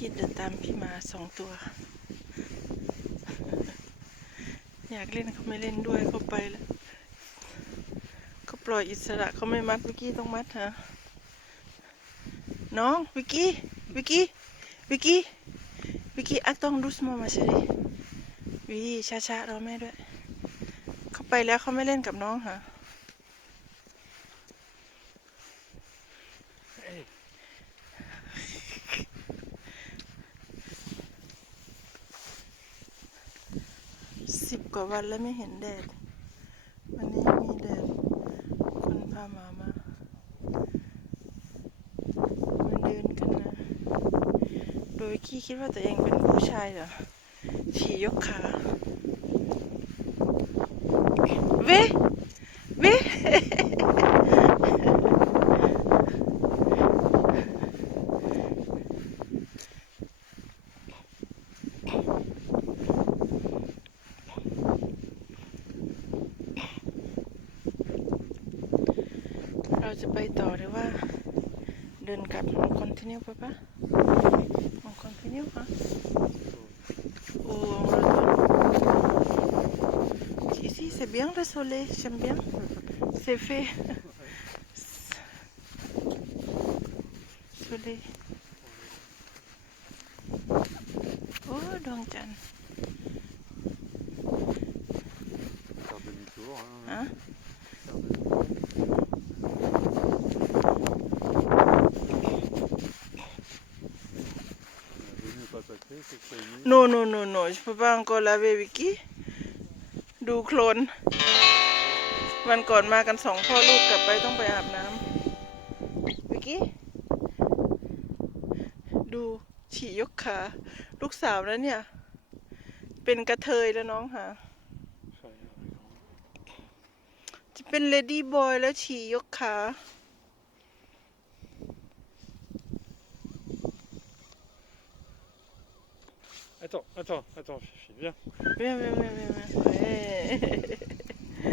กี้เดินตามพี่มาสองตัว อยากเล่นเขาไม่เล่นด้วยเขาไปแล้วเขาปล่อยอิสระเขาไม่มัดวิกกี้ต้องมัดฮะน้องวิกกี้วิกกี้วิกกี้วิกกี้อักต้องดูสมอมาเฉยวิช้าช้าๆรอแม่ด้วย เขาไปแล้วเขาไม่เล่นกับน้องฮะ สิบ กว่าวันแล้วไม่เห็นแดด วันนี้มีแดด คนพาหมามามาเดินกันนะ โดยขี้คิดว่าตัวเองเป็นผู้ชายเหรอ ฉี่ยกขา เวเว เรา จะไปต่อหรือว่า เดินกลับมองคอนติเนียปะปะมองคอนติเนียฮะโอ้ on retourne. Si, si, c'est bien le soleil, j'aime bien. C'est fait. Soleil. Oh, ดวงจันทร์ Faire demi-tour. Hein. Hein Faire demi-tour. Non, non, non, non, je peux pas encore laver Vicky ดูโคลน วันก่อนมากันสองพ่อลูกกลับไปต้องไปอาบน้ำวิกกี้ดูฉี่ยกขา ลูกสาวแล้วเนี่ย เป็นกระเทยแล้วน้องหา Ça y est, จะเป็นเลดี้บอยแล้วฉี่ยกขา Attends, attends, attends, Fifi, viens. เว้ยเว้ยเว้ยเว้ยเว้ยเว้ย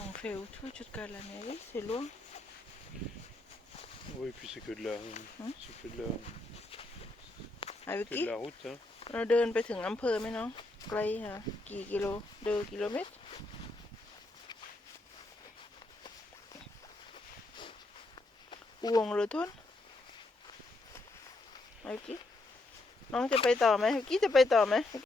On fait où tout jusqu'à la mairie, c'est loin. Oui, puis c'est que de la, Hein c'est que de la, ไอ้วิก que กี้ de la route. Hein. เราเดินไปถึงอำเภอไหมน้อง ไกลฮะกี่กิโลเดินกิโลเมตรวงหรือทุนไอ้วิกกี้น้องจะไปต่อไหมวิกกี้จะไปต่อไหม